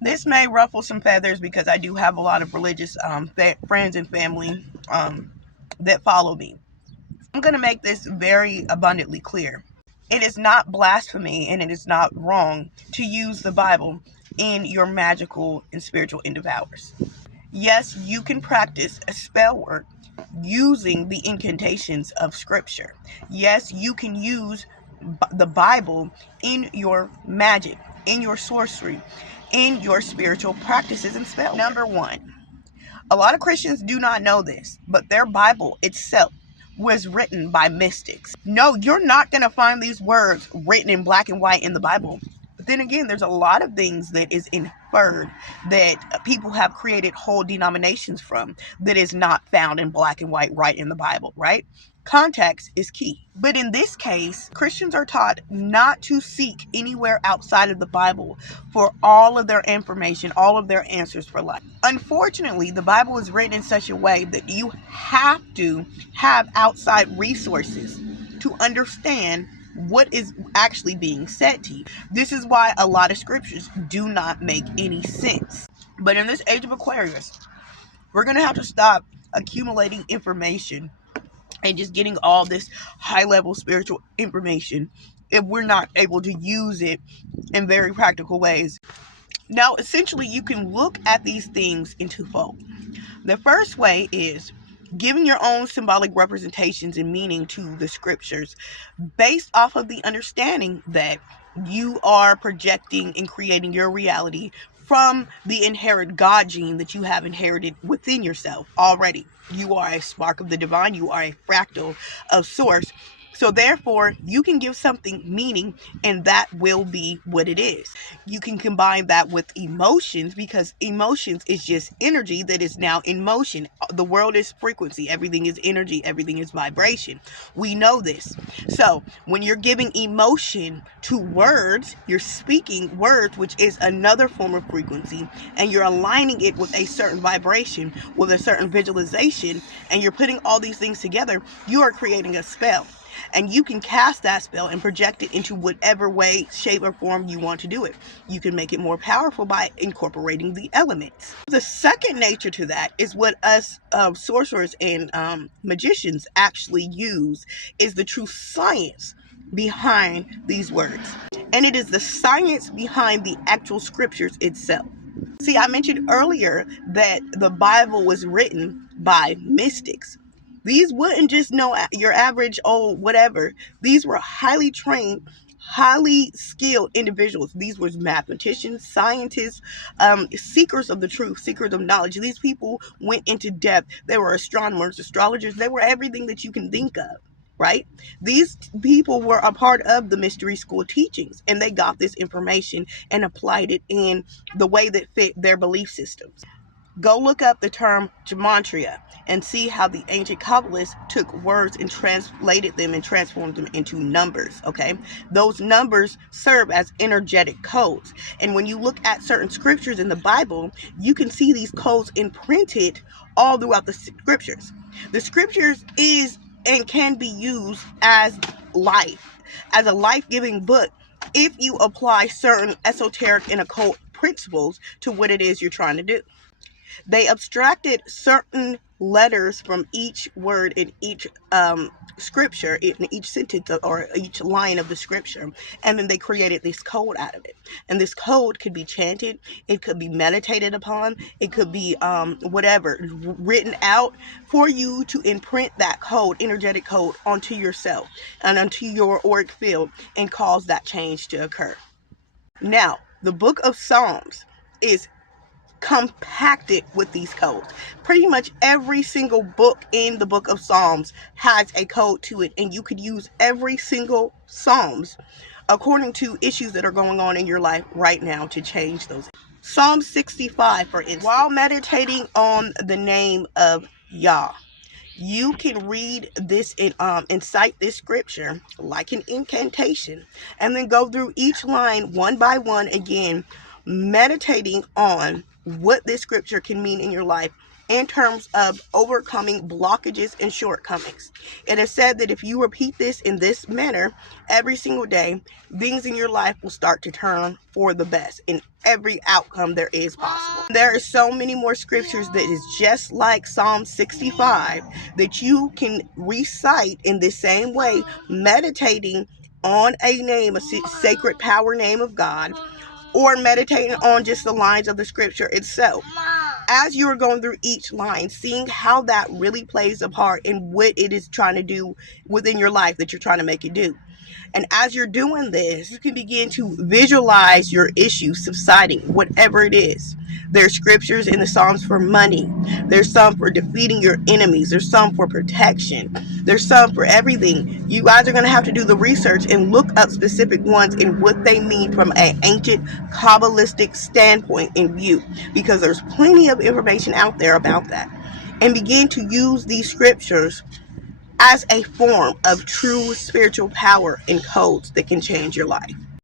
This may ruffle some feathers because I do have a lot of religious friends and family that follow me. I'm going to make this very abundantly clear. It is not blasphemy and it is not wrong to use the Bible in your magical and spiritual end of hours. Yes, you can practice a spell work using the incantations of Scripture. Yes, you can use the Bible in your magic, in your sorcery, in your spiritual practices and spells. Number one, a lot of Christians do not know this, but their Bible itself was written by mystics. No, you're not going to find these words written in black and white in the Bible. But then again, there's a lot of things that is inferred that people have created whole denominations from that is not found in black and white right in the Bible, right? Context is key. But in this case, Christians are taught not to seek anywhere outside of the Bible for all of their information, all of their answers for life. Unfortunately, the Bible is written in such a way that you have to have outside resources to understand what is actually being said to you. This is why a lot of scriptures do not make any sense. But in this age of Aquarius, we're going to have to stop accumulating information and just getting all this high-level spiritual information if we're not able to use it in very practical ways. Now, essentially, you can look at these things in twofold. The first way is giving your own symbolic representations and meaning to the scriptures based off of the understanding that you are projecting and creating your reality from the inherent God gene that you have inherited within yourself already. You are a spark of the divine. You are a fractal of source. So therefore, you can give something meaning, and that will be what it is. You can combine that with emotions, because emotions is just energy that is now in motion. The world is frequency. Everything is energy. Everything is vibration. We know this. So when you're giving emotion to words, you're speaking words, which is another form of frequency, and you're aligning it with a certain vibration, with a certain visualization, and you're putting all these things together, you are creating a spell. And you can cast that spell and project it into whatever way, shape, or form you want to do it. You can make it more powerful by incorporating the elements. The second nature to that is what us sorcerers and magicians actually use, is the true science behind these words. And it is the science behind the actual scriptures itself. See, I mentioned earlier that the Bible was written by mystics. These wouldn't just know your average whatever. These were highly trained, highly skilled individuals. These were mathematicians, scientists, seekers of the truth, seekers of knowledge. These people went into depth. They were astronomers, astrologers. They were everything that you can think of, right? These people were a part of the mystery school teachings, and they got this information and applied it in the way that fit their belief systems. Go look up the term gematria and see how the ancient Kabbalists took words and translated them and transformed them into numbers, okay? Those numbers serve as energetic codes. And when you look at certain scriptures in the Bible, you can see these codes imprinted all throughout the scriptures. The scriptures is and can be used as life, as a life-giving book, if you apply certain esoteric and occult principles to what it is you're trying to do. They abstracted certain letters from each word in each scripture, in each sentence or each line of the scripture, and then they created this code out of it. And this code could be chanted, it could be meditated upon, it could be whatever, written out for you to imprint that code, energetic code, onto yourself and onto your auric field and cause that change to occur. Now, the book of Psalms is compacted with these codes. Pretty much every single book in the book of Psalms has a code to it, and you could use every single Psalms according to issues that are going on in your life right now to change those. Psalm 65, for instance, while meditating on the name of Yah, you can read this and cite this scripture like an incantation, and then go through each line one by one again, meditating on what this scripture can mean in your life in terms of overcoming blockages and shortcomings. It is said that if you repeat this in this manner every single day, things in your life will start to turn for the best in every outcome there is possible. There are so many more scriptures that is just like Psalm 65 that you can recite in the same way, meditating on a name, a sacred power name of God, or meditating on just the lines of the scripture itself. As you are going through each line, seeing how that really plays a part in what it is trying to do within your life that you're trying to make it do. And as you're doing this, you can begin to visualize your issue subsiding, whatever it is. There's scriptures in the Psalms for money. There's some for defeating your enemies. There's some for protection. There's some for everything. You guys are going to have to do the research and look up specific ones and what they mean from an ancient Kabbalistic standpoint in view, because there's plenty of information out there about that. And begin to use these scriptures as a form of true spiritual power and codes that can change your life.